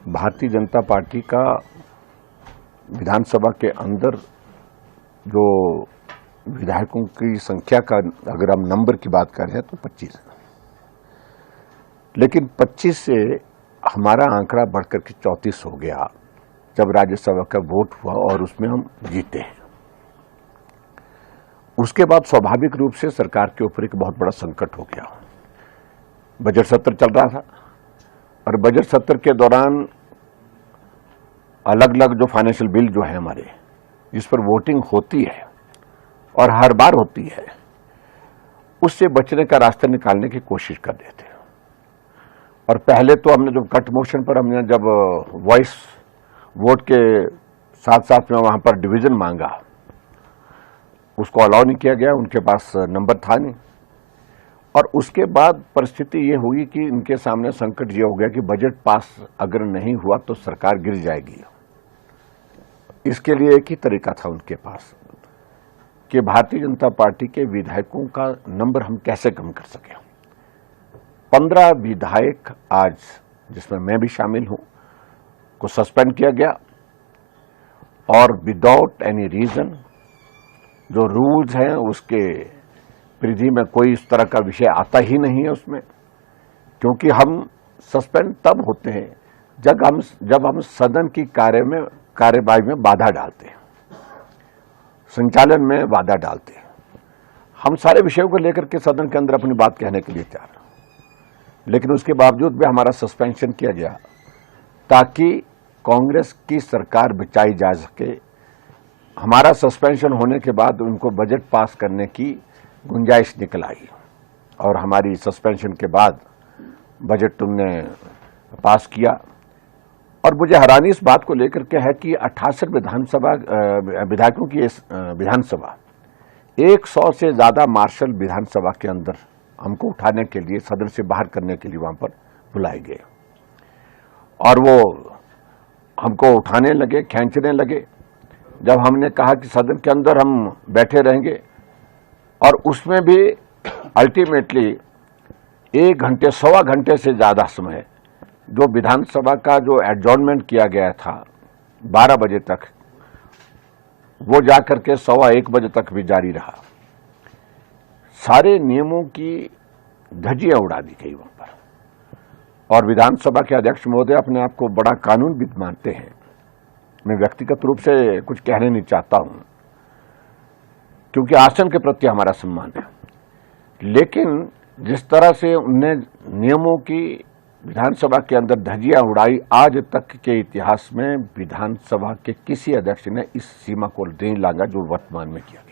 Bharatiya Janata party का विधानसभा के अंदर जो विधायकों की संख्या का अगर हम नंबर की बात करें तो 25 है, लेकिन 25 से हमारा आंकड़ा बढ़कर के 34 हो गया जब राज्यसभा का वोट हुआ और उसमें हम जीते हैं। उसके बाद स्वाभाविक रूप से सरकार के ऊपर एक बहुत बड़ा संकट हो गया। बजट सत्र चल रहा था और बजट सत्र के दौरान अलग अलग जो फाइनेंशियल बिल जो है हमारे, जिस पर वोटिंग होती है और हर बार होती है, उससे बचने का रास्ता निकालने की कोशिश कर रहे थे। और पहले तो हमने जब कट मोशन पर हमने जब वॉइस वोट के साथ साथ में वहां पर डिवीजन मांगा, उसको अलाउ नहीं किया गया, उनके पास नंबर था नहीं। और उसके बाद परिस्थिति ये हुई कि इनके सामने संकट ये हो गया कि बजट पास अगर नहीं हुआ तो सरकार गिर जाएगी। इसके लिए एक ही तरीका था उनके पास कि भारतीय जनता पार्टी के विधायकों का नंबर हम कैसे कम कर सकें। 15 विधायक आज, जिसमें मैं भी शामिल हूं, को सस्पेंड किया गया और विदाउट एनी रीजन। जो रूल्स हैं उसके परिधि में कोई इस तरह का विषय आता ही नहीं है उसमें, क्योंकि हम सस्पेंड तब होते हैं जब हम सदन की कार्यवाही में बाधा डालते हैं, संचालन में बाधा डालते हैं। हम सारे विषयों को लेकर के सदन के अंदर अपनी बात कहने के लिए तैयार, लेकिन उसके बावजूद भी हमारा सस्पेंशन किया गया ताकि कांग्रेस की सरकार बचाई जा सके। हमारा सस्पेंशन होने के बाद उनको बजट पास करने की गुंजाइश निकल आई और हमारी सस्पेंशन के बाद बजट उनने पास किया। और मुझे हैरानी इस बात को लेकर के है कि 68 विधानसभा विधायकों की विधानसभा 100 से ज्यादा मार्शल विधानसभा के अंदर हमको उठाने के लिए, सदन से बाहर करने के लिए वहां पर बुलाए गए और वो हमको उठाने लगे, खींचने लगे। जब हमने कहा कि सदन के अंदर हम बैठे रहेंगे, और उसमें भी अल्टीमेटली 1 घंटे, सवा घंटे से ज्यादा समय जो विधानसभा का जो एडजॉर्नमेंट किया गया था 12 बजे तक, वो जाकर के 1:15 बजे तक भी जारी रहा। सारे नियमों की धज्जियां उड़ा दी गई वहां पर। और विधानसभा के अध्यक्ष महोदय अपने आप को बड़ा कानूनविद मानते हैं। मैं व्यक्तिगत रूप से कुछ कहने नहीं चाहता हूं, क्योंकि आसन के प्रति हमारा सम्मान है, लेकिन जिस तरह से उनने नियमों की विधानसभा के अंदर धज्जियां उड़ाई, आज तक के इतिहास में विधानसभा के किसी अध्यक्ष ने इस सीमा को नहीं लांघा जो वर्तमान में किया गया।